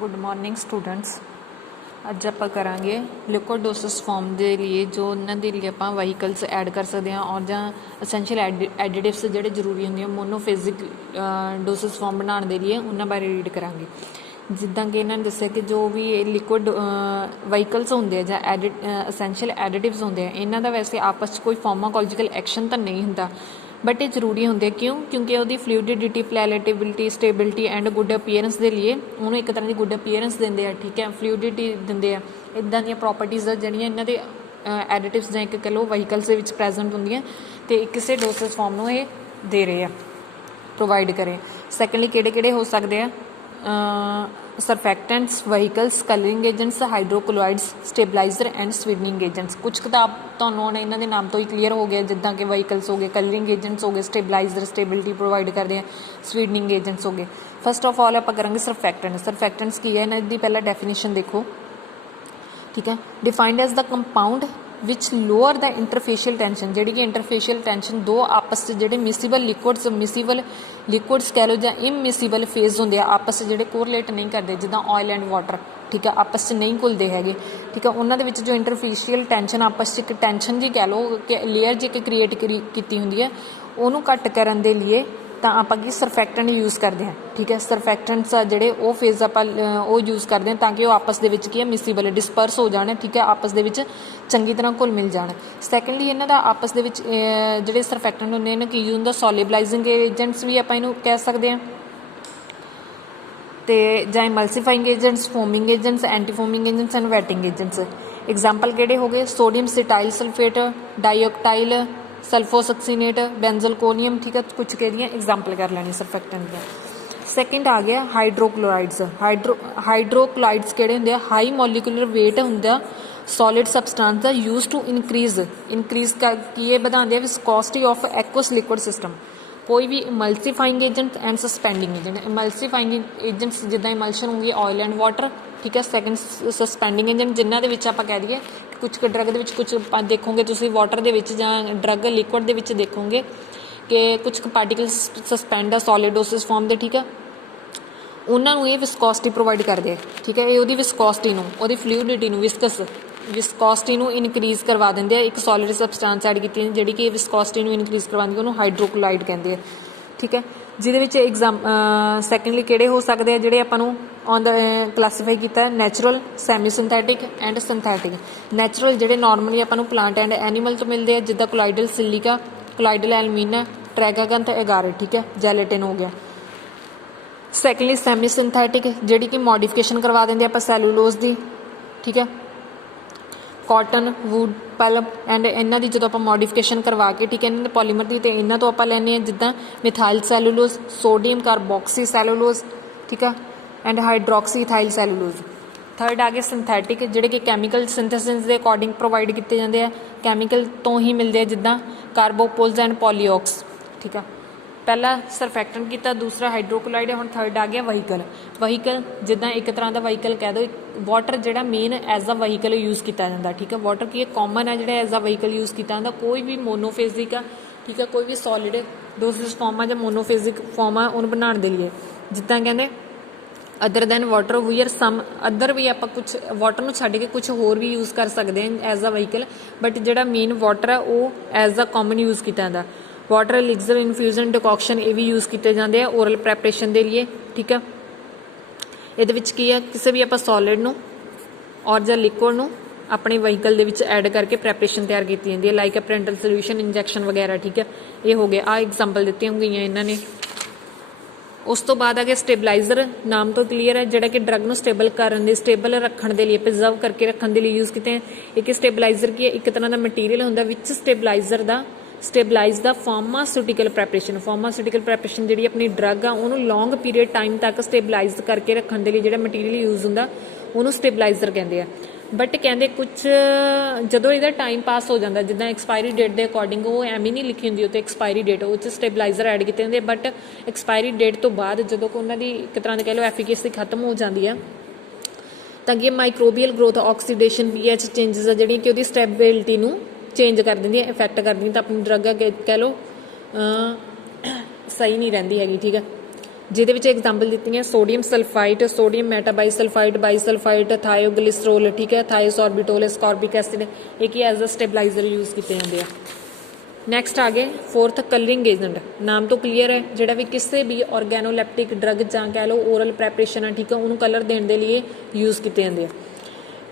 Good morning students. अज आप करांगे liquid doses form के लिए जो उन्होंने लिए आप वहीकल्स ऐड कर सकते हैं और जहाँ असैंशियल एडिटिव्स जोड़े जरूरी होंगे मोनोफेजिक डोसेस फॉर्म बनाने के लिए उन्होंने बारे रीड करांगे। जिदा कि इन्होंने दसिया कि जो भी लिक्विड वहीकल्स होंगे हैं जां असैंशियल एडिटिव्स होंगे हैं इन्हों का वैसे आपस कोई फार्माकोलॉजिकल एक्शन तो नहीं होंगे बट ये जरूरी होंगे क्यों क्योंकि वो fluidity palatability stability and good appearance के लिए उन्होंने एक तरह की गुड अपीयरेंस देंगे है। ठीक है, फ्लूइडिटी देंगे इदा दी प्रॉपर्टीज़ जड़ियाँ इन्हों के एडिटिव्स जां एक कह लो वहीकल्स के प्रेजेंट होंगे तो किसी डोसेज फॉर्म में ये दे रहे हैं प्रोवाइड करें। सैकेंडली किहड़े हो सकते हैं surfactants vehicles colouring agents hydrochlorides stabiliser and sweetening agents. कुछ किताब तो इन्हों के नाम तो ही क्लीयर हो गया जिदा कि वहीकल्स हो गए कलरिंग एजेंट्स हो गए स्टेबलाइजर स्टेबिलिटी प्रोवाइड करते हैं स्वीटनिंग एजेंट्स हो गए। फस्ट ऑफ ऑल आप करेंगे सरफैक्टेंट्स की है इन्हों की पहला डेफिनेशन देखो। ठीक है, defined as the compound which lower the interfacial tension जी कि इंटरफेशियल टेंशन दो आपस जो मिसिबल लिक्विड्स कह लो या इमिसिबल फेज होंगे आपस जो कोरिलेट नहीं करते जिदा ऑयल एंड वाटर। ठीक है, आपस नहीं घुलते है। ठीक है, उन्होंने जो इंटरफेशियल टेंशन आपस एक टेंशन जी कह लो कि लेयर जी क्रिएट की होंगी है उन्होंने घट करने के लिए तो आप सरफैक्टेंट यूज़ करते हैं। ठीक है, सरफैक्टेंट्स जोड़े वो फेज आप यूज़ करते हैं ताकि वो आपस के मिसिबल डिस्पर्स हो जाए। ठीक है, आपस के चंगी तरह घुल मिल जाए। सैकेंडली इन्हों का आपस के जोड़े सरफैक्टेंट होंगे इन्होंने की यूज होंगे सॉलिबलाइजिंग एजेंट्स भी आप कह सकते हैं तो जां emulsifying agents foaming agents anti foaming agents and wetting agents. Example किहड़े हो गए sodium cetyl sulphate dioctyl sulfosuccinate benzalkonium. ठीक है, कुछ कह एग्जाम्पल कर लेनी सरफैक्टेंट का। सैकेंड आ गया हाइड्रोक्लोराइड्स। हाइड्रोक्लोराइड्स किहड़े होंगे हाई मॉलिक्यूलर वेट होंगे सॉलिड सबसटेंस यूज टू इनक्रीज की बढ़ाते हैं viscosity of aqueous liquid system. कोई भी emulsifying agent and suspending agent. Emulsifying agents जिदा इमल्शन होंगी ऑयल एंड वाटर। ठीक है, सैकेंड सस्पेंडिंग एजेंट जिन्हों के आप कह दिए कुछ ड्रग के कुछ देखोगे तुम वाटर के ड्रग लिक्विड के देखोगे कि कुछ पार्टिकल्स सस्पेंड है सॉलिड डोसेस फॉर्म के। ठीक है, उन्होंने ये विस्कोसिटी प्रोवाइड करते हैं। ठीक है, ये विस्कोसिटी वो फ्लूइडिटी विस्कोसिटी इनक्रीज करवा देंगे एक सॉलिड सबसटेंस ऐड की जी कि विस्कोसिटी इनक्रीज करवा देंगे उन्होंने हाइड्रोक्लोराइड कहते हैं। ठीक है, जिद सैकेंडली किहड़े हो सकते हैं जोड़े आपू ऑन द क्लासीफाई किया natural semi synthetic and synthetic. Natural जोड़े नॉर्मली आपू प्लांट एंड एनीमल तो मिलते हैं जिदा colloidal silica colloidal alumina tragacanth तो एगारे। ठीक है, जैलेटिन हो गया। सैकेंडली सैमी सिंथैटिक जी कि मॉडिफिकेशन करवा देंगे आप सैलूलोज की। ठीक है, कॉटन वुड पल्प एंड इन्हों की जो आप मॉडिफिकेशन करवा के ठीक है इन्होंने पॉलीमर की तो इन्हों तो आप लैने जिदा methyl cellulose sodium carboxy cellulose. ठीक है, and hydroxy ethyl cellulose. Third आ गए सिंथैटिक जोड़े कि कैमिकल सिंथेसिस के अकॉर्डिंग प्रोवाइड किए जाते हैं कैमिकल तो ही मिलते हैं जिदा कार्बोपोल्स एंड पॉलीऑक्स। ठीक है, पहला सरफैक्टेंट किया दूसरा हाइड्रोक्लोराइड है। हम थर्ड आ गया वहीकल जिदा एक तरह का वहीकल कह दो वाटर जोड़ा main as a vehicle use किया जाता है। ठीक है, वाटर की कॉमन है जो एज अ वहीकल यूज़ किया जाता कोई भी मोनोफेजिक है। ठीक है, कोई भी सॉलिड डोसेज फॉर्म है जो मोनोफेजिक फॉर्म है उन्हें बनाने के लिए जिदा कहते other than water we're some other भी आप कुछ वाटर में छड्ड के कुछ होर भी यूज़ कर सकते हैं एज अ वहीकल बट जोड़ा मेन वाटर है वो एज अ कॉमन यूज़ किया जाता। वाटर एलिक्सर इनफ्यूजन डिकॉक्शन ये भी यूज़ किए जाते हैं ओरल प्रैपरेशन के लिए। ठीक है, ये की है किसी भी आप सॉलिड नू और या लिक्विड नू अपने वहीकल के ऐड करके प्रैपरेशन तैयार की जाती है लाइक पेरेंटल सोल्यूशन इंजैक्शन वगैरह। ठीक है, ये हो गया आ एग्जाम्पल दी गई इन्होंने। उस तो बाद आ गया स्टेबलाइजर नाम तो क्लीयर है जोड़ा कि ड्रग को स्टेबल करने स्टेबल रखने के लिए प्रिजर्व करके रखने के लिए यूज़ किए हैं। एक स्टेबलाइजर की है एक तरह का मटीरियल होंगे विच स्टेबलाइजर का स्टेबलाइज द फार्मास्यूटिकल प्रैपरेशन जी अपनी ड्रग आ उन्होंने लॉन्ग पीरियड टाइम तक स्टेबलाइज करके रखने के लिए जो मटीरियल यूज़ होंगे उन्होंने स्टेबलाइजर कहते हैं। बट कहते कुछ जो यदा टाइम पास हो जाता जिदा एक्सपायरी डेट के अकॉर्डिंग वो एम ही नहीं लिखी होंगी उत्ते एक्सपायरी डेट वो स्टेबलाइजर ऐड किए होंगे बट एक्सपायरी डेट तो बाद जो उन्होंने एक तरह की कह लो एफिकेसी खत्म हो जाती है तो ये microbial growth oxidation pH changes है जी कि स्टेबिलिटी चेंज कर दी इफेक्ट कर दी तो अपनी ड्रग कह लो सही नहीं रही हैगी। ठीक है, ਜਿਹਦੇ ਵਿੱਚ ਐਗਜ਼ਾਮਪਲ ਦਿੱਤੀਆਂ ਸੋਡੀਅਮ ਸਲਫਾਈਟ, ਸੋਡੀਅਮ ਮੈਟਾਬਾਈਸਲਫਾਈਟ, ਬਾਈਸਲਫਾਈਟ, ਥਾਇਓਗਲਿਸਰੋਲ, ਠੀਕ ਹੈ, ਥਾਇਓਸੋਰਬਿਟੋਲ, ਸਕਾਰਬਿਕ ਐਸਿਡ, ਇਹ ਕੀ ਐਜ਼ ਅ ਸਟੇਬਲਾਈਜ਼ਰ ਯੂਜ਼ ਕੀਤੇ ਜਾਂਦੇ ਆ। ਨੈਕਸਟ ਆ ਗਏ ਫੋਰਥ ਕਲਰਿੰਗ ਏਜੰਟ। ਨਾਮ ਤੋਂ ਕਲੀਅਰ ਹੈ, ਜਿਹੜਾ ਵੀ ਕਿਸੇ ਵੀ ਔਰਗੈਨੋਲੈਪਟਿਕ ਡਰਗ ਜਾਂ ਕਹਿ ਲਓ ਓਰਲ ਪ੍ਰੈਪਰੇਸ਼ਨ ਹੈ, ਠੀਕ ਹੈ, ਉਹਨੂੰ ਕਲਰ ਦੇਣ ਦੇ ਲਈ ਯੂਜ਼ ਕੀਤੇ ਜਾਂਦੇ ਆ।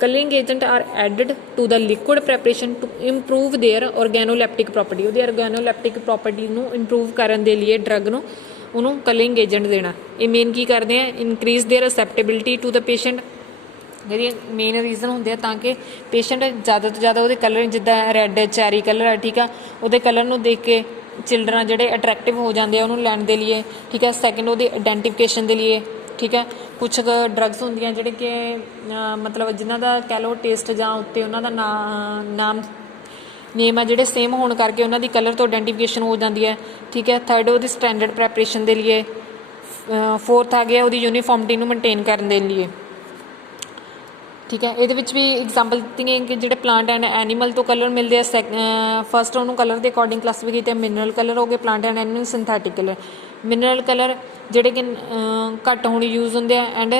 Colouring agent are added to the liquid preparation to improve their organoleptic property. ਉਹਦੀ ਔਰਗੈਨੋਲੈਪਟਿਕ ਪ੍ਰੋਪਰਟੀ ਨੂੰ ਇੰਪਰੂਵ ਕਰਨ ਦੇ ਲਈ ਡਰਗ ਨੂੰ ਉਹਨੂੰ ਕਲਰਿੰਗ ਏਜੰਟ ਦੇਣਾ। ਇਹ ਮੇਨ ਕੀ ਕਰਦੇ ਆ, increase their acceptability to the patient. ਜਿਹੜੀ ਮੇਨ ਰੀਜ਼ਨ ਹੁੰਦੇ ਆ ਤਾਂ ਕਿ ਪੇਸ਼ੈਂਟ ਜ਼ਿਆਦਾ ਤੋਂ ਜ਼ਿਆਦਾ ਉਹਦੇ ਕਲਰ, ਜਿੱਦਾਂ ਰੈੱਡ ਚੈਰੀ ਕਲਰ ਆ, ਠੀਕ ਆ, ਉਹਦੇ ਕਲਰ ਨੂੰ ਦੇਖ ਕੇ ਚਿਲਡਰਨ ਜਿਹੜੇ ਅਟਰੈਕਟਿਵ ਹੋ ਜਾਂਦੇ ਆ ਉਹਨੂੰ ਲੈਣ ਦੇ ਲਈ, ਠੀਕ ਹੈ। ਸੈਕਿੰਡ ਉਹਦੀ ਆਈਡੈਂਟੀਫਿਕੇਸ਼ਨ ਦੇ ਲਈ, ਠੀਕ ਹੈ। ਕੁਛ ਡਰੱਗਸ ਹੁੰਦੀਆਂ ਜਿਹੜੇ ਕਿ ਮਤਲਬ ਜਿਨ੍ਹਾਂ ਦਾ ਕਹਿ ਲਓ ਟੇਸਟ ਜਾਂ ਉੱਤੇ ਉਹਨਾਂ ਦਾ ਨੇਮ ਆ ਜਿਹੜੇ ਸੇਮ ਹੋਣ ਕਰਕੇ ਉਹਨਾਂ ਦੀ ਕਲਰ ਤੋਂ ਆਈਡੈਂਟੀਫਿਕੇਸ਼ਨ ਹੋ ਜਾਂਦੀ ਹੈ, ਠੀਕ ਹੈ। ਥਰਡ ਉਹਦੀ ਸਟੈਂਡਰਡ ਪ੍ਰੈਪਰੇਸ਼ਨ ਦੇ ਲਈ। ਫੋਰਥ ਆ ਗਿਆ ਉਹਦੀ ਯੂਨੀਫਾਰਮਿਟੀ ਨੂੰ ਮੇਨਟੇਨ ਕਰਨ ਦੇ ਲਈ, ਠੀਕ ਹੈ। ਇਹਦੇ ਵਿੱਚ ਵੀ ਐਗਜ਼ਾਮਪਲ ਦਿੱਤੀਆਂ ਕਿ ਜਿਹੜੇ ਪਲਾਂਟ ਐਂਡ ਐਨੀਮਲ ਤੋਂ ਕਲਰ ਮਿਲਦੇ ਆ। ਫਸਟ ਉਹਨੂੰ ਕਲਰ ਦੇ ਅਕੋਰਡਿੰਗ ਕਲਾਸੀਫਾਈ ਕੀਤੇ ਮਿਨਰਲ ਕਲਰ ਹੋ ਗਏ, plant and animal, synthetic colour. Mineral colour ਜਿਹੜੇ ਕਿ ਘੱਟ ਹੁਣ ਯੂਜ਼ ਹੁੰਦੇ ਆ, ਐਂਡ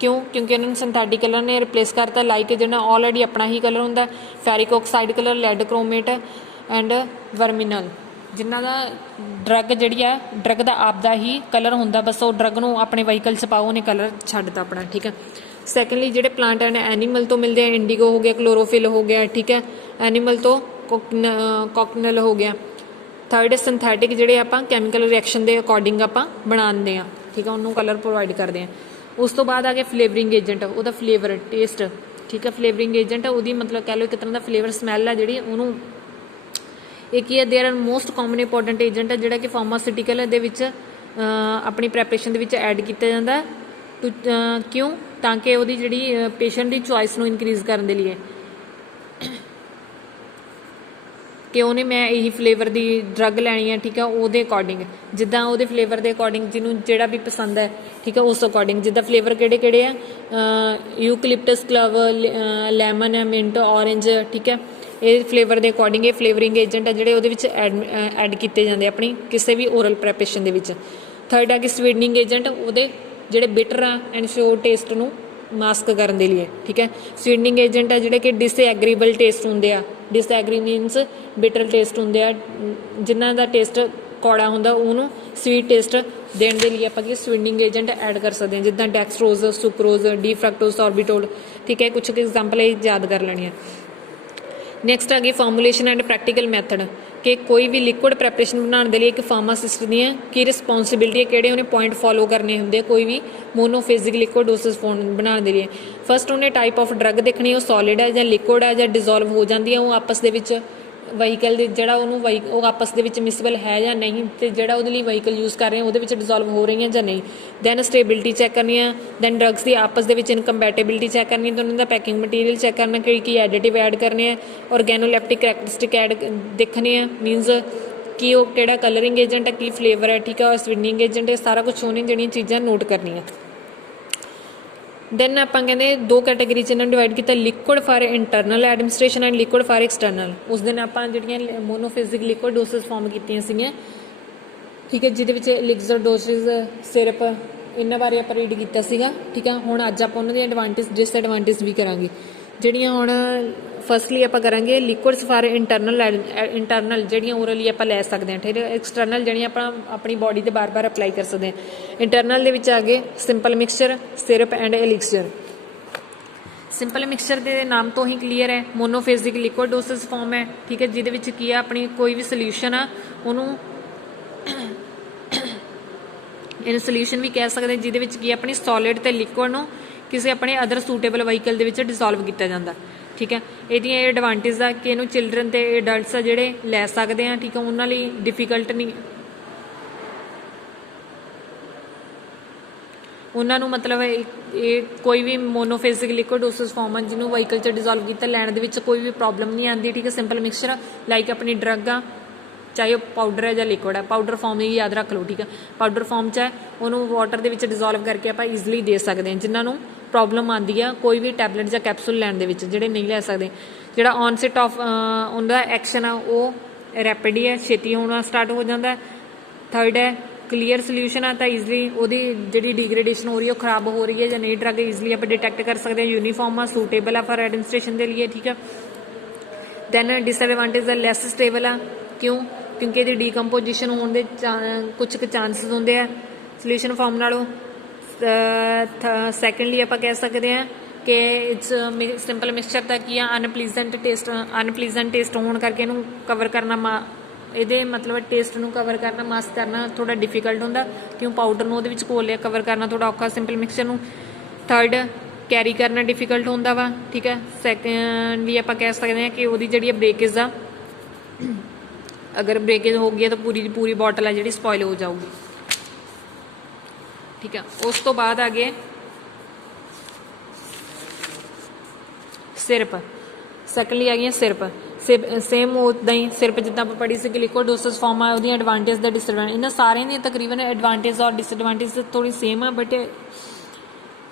ਕਿਉਂਕਿ ਇਹਨਾਂ ਨੂੰ ਸਿੰਥੈਟਿਕ ਕਲਰ ਨੇ ਰਿਪਲੇਸ ਕਰਤਾ, ਲਾਈਕ ਜਿਹੜਾ ਆਲਰੇਡੀ ਆਪਣਾ ਹੀ ਕਲਰ ਹੁੰਦਾ। Ferric oxide colour, lead chromate and vermilion, ਜਿਨ੍ਹਾਂ ਦਾ ਡਰੱਗ ਜਿਹੜੀ ਆ ਡਰੱਗ ਦਾ ਆਪਦਾ ਹੀ ਕਲਰ ਹੁੰਦਾ, ਬਸ ਉਹ ਡਰੱਗ ਨੂੰ ਆਪਣੇ ਵਹੀਕਲ 'ਚ ਪਾਓ ਉਹਨੇ ਕਲਰ ਛੱਡਤਾ ਆਪਣਾ, ਠੀਕ ਹੈ। ਸੈਕੰਡਲੀ ਜਿਹੜੇ ਪਲਾਂਟ ਐਂਡ ਐਨੀਮਲ ਤੋਂ ਮਿਲਦੇ ਆ, ਇੰਡੀਗੋ ਹੋ ਗਿਆ, ਕਲੋਰੋਫਿਲ ਹੋ ਗਿਆ, ਠੀਕ ਹੈ। ਐਨੀਮਲ ਤੋਂ ਕੋਕਨਲ ਹੋ ਗਿਆ। ਥਰਡ ਸਿੰਥੈਟਿਕ ਜਿਹੜੇ ਆਪਾਂ ਕੈਮੀਕਲ ਰਿਐਕਸ਼ਨ ਦੇ ਅਕੋਰਡਿੰਗ ਆਪਾਂ ਬਣਾਉਂਦੇ ਆ, ਠੀਕ ਹੈ, ਉਹਨੂੰ ਕਲਰ ਪ੍ਰੋਵਾਈਡ ਕਰਦੇ ਆ। ਉਸ ਤੋਂ ਬਾਅਦ ਆ ਗਿਆ ਫਲੇਵਰਿੰਗ ਏਜੰਟ, ਉਹਦਾ ਫਲੇਵਰ ਟੇਸਟ, ਠੀਕ ਹੈ। ਫਲੇਵਰਿੰਗ ਏਜੰਟ ਉਹਦੀ ਮਤਲਬ ਕਹਿ ਲਓ ਇੱਕ ਤਰ੍ਹਾਂ ਦਾ ਫਲੇਵਰ ਸਮੈਲ ਆ ਜਿਹੜੀ ਉਹਨੂੰ, ਇਹ ਕੀ ਹੈ, there R most common important agent ਹੈ ਜਿਹੜਾ ਕਿ ਫਾਰਮਾਸਿਊਟੀਕਲ ਦੇ ਵਿੱਚ ਆਪਣੀ ਪ੍ਰੈਪਰੇਸ਼ਨ ਦੇ ਵਿੱਚ ਐਡ ਕੀਤਾ ਜਾਂਦਾ। ਕਿਉਂ, ਤਾਂ ਕਿ ਉਹਦੀ ਜਿਹੜੀ ਪੇਸ਼ੈਂਟ ਦੀ ਚੋਇਸ ਨੂੰ ਇਨਕਰੀਜ਼ ਕਰਨ ਦੇ ਲਈ, ਕਿ ਉਹਨੇ ਮੈਂ ਇਹੀ ਫਲੇਵਰ ਦੀ ਡਰੱਗ ਲੈਣੀ ਹੈ, ਠੀਕ ਹੈ, ਉਹਦੇ ਅਕੋਰਡਿੰਗ, ਜਿੱਦਾਂ ਉਹਦੇ ਫਲੇਵਰ ਦੇ ਅਕੋਰਡਿੰਗ ਜਿਹਨੂੰ ਜਿਹੜਾ ਵੀ ਪਸੰਦ ਹੈ, ਠੀਕ ਹੈ, ਉਸ ਅਕੋਰਡਿੰਗ। ਜਿੱਦਾਂ ਫਲੇਵਰ ਕਿਹੜੇ ਕਿਹੜੇ ਆ, ਯੂਕਲਿਪਟਸ ਕਲਵ, ਲੈਮਨ, ਮਿੰਟ, ਔਰੇਂਜ, ਠੀਕ ਹੈ। ਇਹ ਫਲੇਵਰ ਦੇ ਅਕੋਰਡਿੰਗ ਇਹ ਫਲੇਵਰਿੰਗ ਏਜੰਟ ਹੈ ਜਿਹੜੇ ਉਹਦੇ ਵਿੱਚ ਐਡ ਕੀਤੇ ਜਾਂਦੇ ਆਪਣੀ ਕਿਸੇ ਵੀ ਓਰਲ ਪ੍ਰੈਪਰੇਸ਼ਨ ਦੇ ਵਿੱਚ। ਥਰਡ ਆ ਕਿ ਸਵੀਟਨਿੰਗ ਏਜੰਟ, ਉਹਦੇ ਜਿਹੜੇ ਬਿਟਰ ਆ ਐਂਡ ਸ਼ੋਰ ਟੇਸਟ ਨੂੰ ਮਾਸਕ ਕਰਨ ਦੇ ਲਈ, ਠੀਕ ਹੈ। ਸਵੀਟਨਿੰਗ ਏਜੰਟ ਆ ਜਿਹੜੇ ਕਿ ਡਿਸਐਗਰੀਬਲ ਟੇਸਟ ਹੁੰਦੇ ਆ, ਡਿਸਐਗਰੀ ਮੀਨਸ ਬਿਟਰ ਟੇਸਟ ਹੁੰਦੇ ਆ, ਜਿਨ੍ਹਾਂ ਦਾ ਟੇਸਟ ਕੌੜਾ ਹੁੰਦਾ ਉਹਨੂੰ ਸਵੀਟ ਟੇਸਟ ਦੇਣ ਦੇ ਲਈ ਆਪਾਂ ਕੀ ਸਵੀਟਨਿੰਗ ਏਜੰਟ ਐਡ ਕਰ ਸਕਦੇ ਹਾਂ, ਜਿੱਦਾਂ ਡੈਕਸਟਰੋਜ਼, ਸੁਕਰੋਜ਼, ਡੀ ਫਰਕਟੋਜ਼ ਸੋਰਬਿਟੋਲ, ਠੀਕ ਹੈ। ਕੁਛ ਐਗਜ਼ਾਮਪਲ ਇਹ ਯਾਦ ਕਰ ਲੈਣੀਆਂ। ਨੈਕਸਟ ਆ ਗਈ ਫਾਰਮੂਲੇਸ਼ਨ ਐਂਡ ਪ੍ਰੈਕਟੀਕਲ ਮੈਥਡ, ਕਿ ਕੋਈ ਵੀ ਲਿਕੁਇਡ ਪ੍ਰੈਪਰੇਸ਼ਨ ਬਣਾਉਣ ਦੇ ਲਈ ਇੱਕ ਫਾਰਮਾਸਿਸਟ ਦੀਆਂ ਕੀ ਰਿਸਪੌਂਸਿਬਿਲਿਟੀ ਹੈ, ਕਿਹੜੇ ਉਹਨੇ ਪੁਆਇੰਟ ਫੋਲੋ ਕਰਨੇ ਹੁੰਦੇ ਕੋਈ ਵੀ ਮੋਨੋਫੇਜ਼ਿਕ ਲਿਕੁਇਡ ਡੋਸੇਜ ਬਣਾਉਣ ਦੇ ਲਈ। ਫਸਟ ਉਹਨੇ ਟਾਈਪ ਆਫ ਡਰੱਗ ਦੇਖਣੀ, ਉਹ ਸੋਲਿਡ ਹੈ ਜਾਂ ਲਿਕੁਇਡ ਹੈ ਜਾਂ ਡਿਜ਼ੋਲਵ ਹੋ ਜਾਂਦੀ ਹੈ ਉਹ ਆਪਸ ਦੇ ਵਿੱਚ ਵਹੀਕਲ ਦੇ, ਜਿਹੜਾ ਉਹਨੂੰ ਉਹ ਆਪਸ ਦੇ ਵਿੱਚ ਮਿਸਬਲ ਹੈ ਜਾਂ ਨਹੀਂ, ਅਤੇ ਜਿਹੜਾ ਉਹਦੇ ਲਈ ਵਹੀਕਲ ਯੂਜ਼ ਕਰ ਰਹੇ ਉਹਦੇ ਵਿੱਚ ਡਿਜ਼ੋਲਵ ਹੋ ਰਹੀਆਂ ਜਾਂ ਨਹੀਂ। ਦੈਨ ਸਟੇਬਿਲਿਟੀ ਚੈੱਕ ਕਰਨੀ ਆ, ਦੈਨ ਡਰੱਗਸ ਦੀ ਆਪਸ ਦੇ ਵਿੱਚ ਇਨਕੰਪੈਟੇਬਿਲਿਟੀ ਚੈੱਕ ਕਰਨੀ, ਤਾਂ ਉਹਨਾਂ ਦਾ ਪੈਕਿੰਗ ਮਟੀਰੀਅਲ ਚੈੱਕ ਕਰਨਾ, ਕੀ ਐਡੀਟਿਵ ਐਡ ਕਰਨੇ ਆ, ਔਰਗੈਨੋਲੈਪਟਿਕ ਕਰੈਕਟਰਿਸਟਿਕ ਐਡ ਦੇਖਣੇ ਆ, ਮੀਨਸ ਕਿ ਉਹ ਕਿਹੜਾ ਕਲਰਿੰਗ ਏਜੰਟ ਹੈ, ਕੀ ਫਲੇਵਰ ਹੈ, ਠੀਕ ਹੈ, ਔਰ ਸਵੀਟਨਿੰਗ ਏਜੰਟ ਹੈ, ਸਾਰਾ ਕੁਛ ਉਹਨੇ ਜਿਹੜੀਆਂ ਚੀਜ਼ਾਂ ਨੋਟ ਕਰਨੀਆਂ। ਦੈਨ ਆਪਾਂ ਕਹਿੰਦੇ ਦੋ ਕੈਟਾਗਰੀ 'ਚ ਇਹਨਾਂ ਨੂੰ ਡਿਵਾਈਡ ਕੀਤਾ, liquid for internal administration and liquid for external. ਉਸ ਦਿਨ ਆਪਾਂ ਜਿਹੜੀਆਂ ਮੋਨੋਫਿਜ਼ਿਕ ਲਿਕੁਇਡ ਡੋਸੇਸ ਫਾਰਮ ਕੀਤੀਆਂ ਸੀਗੀਆਂ, ਠੀਕ ਹੈ, ਜਿਹਦੇ ਵਿੱਚ ਐਲਿਕਜ਼ਰ ਡੋਸੇਸ, ਸਿਰਪ, ਇਹਨਾਂ ਬਾਰੇ ਆਪਾਂ ਰੀਡ ਕੀਤਾ ਸੀਗਾ, ਠੀਕ ਹੈ। ਹੁਣ ਅੱਜ ਆਪਾਂ ਉਹਨਾਂ ਦੀ ਐਡਵਾਂਟੇਜ ਡਿਸਐਡਵਾਂਟੇਜ ਵੀ ਕਰਾਂਗੇ। ਜਿਹੜੀਆਂ ਹੁਣ ਫਸਟਲੀ ਆਪਾਂ ਕਰਾਂਗੇ ਲਿਕੁਇਡਸ ਫਾਰ ਇੰਟਰਨਲ ਜਿਹੜੀਆਂ ਓਰਲੀ ਆਪਾਂ ਲੈ ਸਕਦੇ ਹਾਂ, ਠੀਕ ਹੈ। ਐਕਸਟਰਨਲ ਜਿਹੜੀਆਂ ਆਪਾਂ ਆਪਣੀ ਬੋਡੀ 'ਤੇ ਬਾਰ-ਬਾਰ ਅਪਲਾਈ ਕਰ ਸਕਦੇ ਹਾਂ। ਇੰਟਰਨਲ ਦੇ ਵਿੱਚ ਆ ਗਏ simple mixture, syrup and elixir. Simple mixture ਦੇ ਨਾਮ ਤੋਂ ਹੀ ਕਲੀਅਰ ਹੈ, ਮੋਨੋਫੇਜ਼ਿਕ ਲਿਕੁਇਡ ਡੋਸੇਜ ਫਾਰਮ ਹੈ, ਠੀਕ ਹੈ, ਜਿਹਦੇ ਵਿੱਚ ਕੀ ਆ ਆਪਣੀ ਕੋਈ ਵੀ ਸੋਲਿਊਸ਼ਨ ਆ ਉਹਨੂੰ ਇਹਨੂੰ ਸੋਲਿਊਸ਼ਨ ਵੀ ਕਹਿ ਸਕਦੇ, ਜਿਹਦੇ ਵਿੱਚ ਕੀ ਆਪਣੀ ਸੋਲਿਡ ਅਤੇ ਲਿਕੁਇਡ ਨੂੰ ਕਿਸੇ ਆਪਣੇ ਅਦਰ ਸੂਟੇਬਲ ਵਹੀਕਲ ਦੇ ਵਿੱਚ ਡਿਸੋਲਵ ਕੀਤਾ ਜਾਂਦਾ, ਠੀਕ ਹੈ। ਇਹਦੀਆਂ ਇਹ ਐਡਵਾਂਟੇਜ ਆ ਕਿ ਇਹਨੂੰ ਚਿਲਡਰਨ ਅਤੇ ਅਡਲਟਸ ਆ ਜਿਹੜੇ ਲੈ ਸਕਦੇ ਆ, ਠੀਕ ਹੈ, ਉਹਨਾਂ ਲਈ ਡਿਫੀਕਲਟ ਨਹੀਂ, ਉਹਨਾਂ ਨੂੰ ਮਤਲਬ ਇਹ ਕੋਈ ਵੀ ਮੋਨੋਫੇਜ਼ਿਕ ਲਿਕੁਇਡ ਡੋਸੇਜ ਫਾਰਮ ਆ ਜਿਹਨੂੰ ਵਹੀਕਲ 'ਚ ਡਿਸੋਲਵ ਕੀਤਾ ਲੈਣ ਦੇ ਵਿੱਚ ਕੋਈ ਵੀ ਪ੍ਰੋਬਲਮ ਨਹੀਂ ਆਉਂਦੀ, ਠੀਕ ਹੈ। ਸਿੰਪਲ ਮਿਕਸਚਰ ਲਾਈਕ ਆਪਣੀ ਡਰੱਗ ਆ, ਚਾਹੇ ਉਹ ਪਾਊਡਰ ਹੈ ਜਾਂ ਲਿਕੁਇਡ ਹੈ, ਪਾਊਡਰ ਫਾਰਮ ਹੀ ਯਾਦ ਰੱਖ ਲਓ, ਠੀਕ ਹੈ। ਪਾਊਡਰ ਫਾਰਮ 'ਚ ਹੈ, ਉਹਨੂੰ ਵਾਟਰ ਦੇ ਵਿੱਚ ਡਿਸੋਲਵ ਕਰਕੇ ਆਪਾਂ ਈਜ਼ਲੀ ਦੇ ਸਕਦੇ ਹਾਂ, ਜਿਨ੍ਹਾਂ ਨੂੰ ਪ੍ਰੋਬਲਮ ਆਉਂਦੀ ਆ ਕੋਈ ਵੀ ਟੈਬਲੇਟ ਜਾਂ ਕੈਪਸੂਲ ਲੈਣ ਦੇ ਵਿੱਚ, ਜਿਹੜੇ ਨਹੀਂ ਲੈ ਸਕਦੇ। ਜਿਹੜਾ ਔਨਸੈਟ ਆਫ ਉਹਦਾ ਐਕਸ਼ਨ ਆ ਉਹ ਰੈਪਿਡ ਹੀ ਹੈ, ਛੇਤੀ ਹੋਣਾ ਸਟਾਰਟ ਹੋ ਜਾਂਦਾ। ਥਰਡ ਹੈ क्लीयर सोल्यूशन आ तो ईजली ਉਹਦੀ ਜਿਹੜੀ ਡੀਗ੍ਰੇਡੇਸ਼ਨ ਹੋ ਰਹੀ ਹੈ ਉਹ ਖਰਾਬ ਹੋ ਰਹੀ ਹੈ ਜਾਂ ਨਹੀਂ ਡਰੱਗ ਈਜ਼ਲੀ ਆਪਾਂ ਡਿਟੈਕਟ ਕਰ ਸਕਦੇ ਹਾਂ ਯੂਨੀਫਾਰਮ ਆ ਸੂਟੇਬਲ ਆ ਫॉर एडमिनिस्ट्रेशन ਦੇ लिए ठीक है दैन डिसएडवांटेज है लैस स्टेबल आ क्यों क्योंकि ਇਹਦੀ ਡੀਕੰਪੋਜੀਸ਼ਨ ਹੋਣ ਦੇ ਕੁਝ ਕੁ ਚਾਂਸਸ ਹੁੰਦੇ ਆ ਸੋਲੂਸ਼ਨ ਫਾਰਮ ਨਾਲੋਂ ਸੈਕੰਡਲੀ ਆਪਾਂ ਕਹਿ ਸਕਦੇ ਹਾਂ कि इट्स सिंपल मिक्सचर का की अनप्लीजेंट टेस्ट होने करके इनू कवर करना ये मतलब टेस्ट नू कवर करना मास्क करना थोड़ा डिफिकल्ट होंदा क्यों पाउडर नू उहदे विच घोल लिया कवर करना थोड़ा औखा सिंपल मिक्सचर नू थर्ड कैरी करना डिफिकल्ट होंदा वा ठीक है सैकेंडली आपां कह सकते हैं कि उहदी जिहड़ी ब्रेकेज आ अगर ब्रेकेज हो गई तो पूरी पूरी बॉटल है जिहड़ी स्पॉइल हो जाऊगी ठीक है उस तो बाद आगे सिरप सैकेंडली आ गई सिरप सेम उदा ही सिरप जिदा आप पढ़ी सी लिक्विड डोसेज फॉर्म है वो एडवांटेज द डिसएडवांटेज इन्होंने सारे दी तकरीबन एडवांटेज और डिसएडवांटेज थोड़ी सेम है बट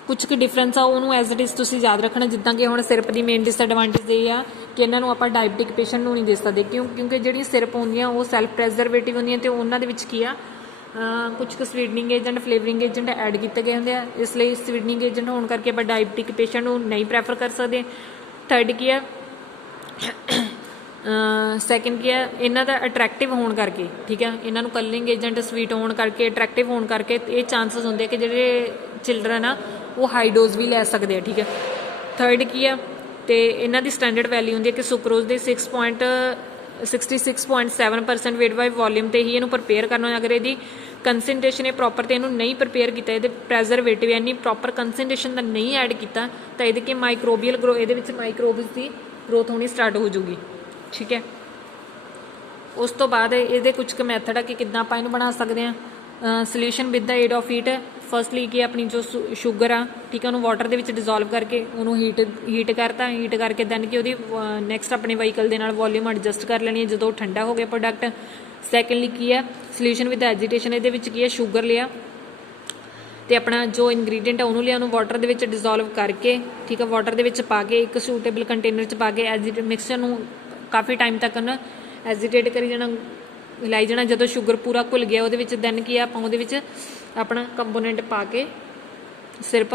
कुछ क डिफरेंस आ उन्होंने एज इट इज तुसीं याद रखना जिदा कि हुण सिरप की मेन डिसएडवांटेज ये आ कि इन्हों आप डायबिटिक पेशेंट नूं नहीं दे सकते क्यों क्योंकि जिहड़ी सिरप होंदियां वो सैल्फ प्रेजरवेटिव होंदियां ते उन्हां दे विच की आ कुछ क sweetening agent flavouring agent add किए गए होंगे इसलिए स्वीटनिंग एजेंट होने करके आप डायबिटिक पेशेंट को नहीं प्रैफर कर सकते थर्ड की है सैकेंड की है इन्हों का अट्रैक्टिव होने करके ठीक है इन्हों कलरिंग एजेंट स्वीट होने करके अट्रैक्टिव होने करके ये चांसिस होंगे कि जो चिल्ड्रन आ वो हाई डोज भी लै सकते हैं ठीक है थर्ड की है तो इन्हों की स्टैंडर्ड वैल्यू होंगी कि सुक्रोज के 66.7% वेट बाय वॉल्यूम से ही इन्हू प्रिपेयर करना अगर ये कंसनट्रेशन ये प्रॉपर तो इन्हू नहीं प्रिपेयर किया ये प्रेजरवेटिव यानी प्रॉपर कंसनट्रेशन का नहीं ऐड किया तो ये कि माइक्रोबियल ग्रो ये माइक्रोब्स की ग्रोथ होनी स्टार्ट हो जाऊगी ठीक है उस तो बाद ये कुछ क मैथड है कि किद्दां आपां इहनूं बना सकते हैं solution with the aid of heat firstly कि अपनी जो शुगर आ ठीक है उन्होंने वाटर के डिजोल्व करके उन्होंने हीट करके दैन कि वो नैक्सट अपने व्हीकल के नाल वॉल्यूम एडजस्ट कर लेनी है जो ठंडा हो गया प्रोडक्ट सैकेंडली की है सोल्यूशन विद एजिटेशन ये की है शुगर लिया तो अपना जो इनग्रीडियंट है उन्होंने लिया उन्होंने वाटर के डिजोल्व करके ठीक है वाटर के पा के एक सूटेबल कंटेनर च पा के एजिटेट मिक्सचर नूं काफ़ी टाइम तक एजिटेट करी जाना लाई जाना जो शुगर पूरा घुल गया वो दैन की आप अपना कंपोनेंट पा के सिरप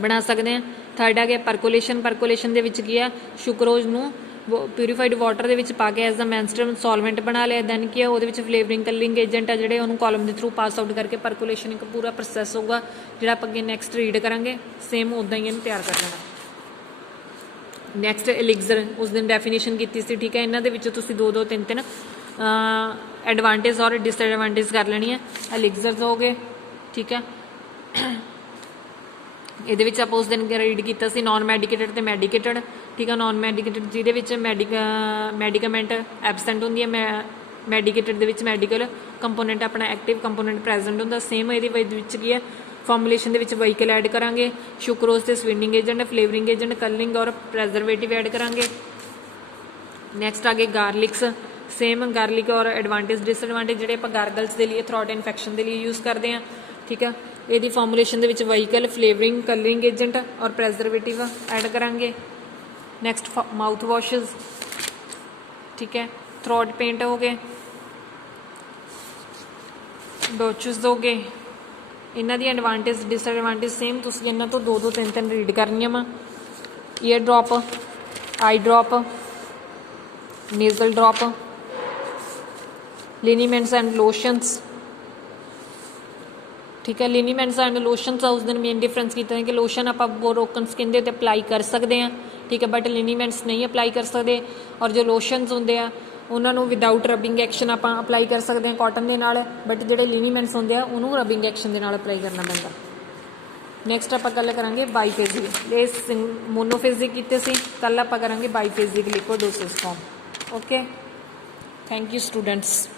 बना सकते हैं थर्ड आ गया परकोलेशन के की है शुक्रोज नूं प्यूरीफाइड वाटर के पा के एज द मेंस्ट्रुअल सॉल्वेंट बना लिया दैन की है वो फ्लेवरिंग कलरिंग एजेंट है जोड़े उन्होंने कॉलम के थ्रू पास आउट करके परकोलेशन एक पूरा प्रोसैस होगा जो आप अगे नैक्सट रीड करांगे सेम उदा ही इन्हूं तैयार कर लेना नैक्सट एलिग्जर उस दिन डेफिनेशन की थी ठीक है इन्हों के दो तीन एडवांटेज और डिसएडवांटेज कर लेनी है एलिग्जर्स हो गए ठीक है ये आप उस दिन रीड किया नॉन मैडिकेटेड तो मैडिकेटेड ठीक है नॉन मैडिकेटेड जिहदे मैडिकामेंट एबसेंट होंदी है मैडिकेटेड मैडिकल कंपोनेंट अपना एक्टिव कंपोनेंट प्रेजेंट होंदा सेम ये की है फॉर्मुलेशन के व्हीकल ऐड करांगे शुक्रोज से sweetening agent flavouring agent colouring और प्रेजरवेटिव ऐड करांगे नैक्सट आगे गार्लिक्स सेम गार्लिक और एडवांटेज डिसएडवांटेज जोड़े आप गार्गल्स के लिए थ्रॉट इन्फेक्शन के लिए यूज़ करते हैं ठीक है ये फॉर्मुलेशन के व्हीकल फ्लेवरिंग कलरिंग एजेंट और प्रेजरवेटिव ऐड करांगे नैक्सट माउथ वॉशेज ठीक है थ्रॉट पेंट हो गए डोचेस हो गए इन्हों की एडवांटेज डिसएडवांटेज सेम तुसीं इन्हां तो दो तीन रीड करनियां वा ear drop eye drop nasal drop liniments and lotions ठीक है लिनीमेंट्स एंड लोशंस उस दिन मेन डिफरेंस किया है कि लोशन आप ब्रोकन स्किन के उत्ते अप्लाई कर सकते हैं ठीक है बट लिनीमेंट्स नहीं अप्लाई कर सकते और जो लोशंस होंगे उन्होंने विदाउट रबिंग एक्शन आप अप्लाई कर सकते हैं कॉटन के नाल बट जो लिनीमेंट्स होंगे उन्होंने रबिंग एक्शन के नाल अप्लाई करना पैंदा नैक्सट आप गल करांगे बाईफेजिक ये मोनोफेजिक किए सी कल आप करांगे biphasic liquid dosage form okay thank you students.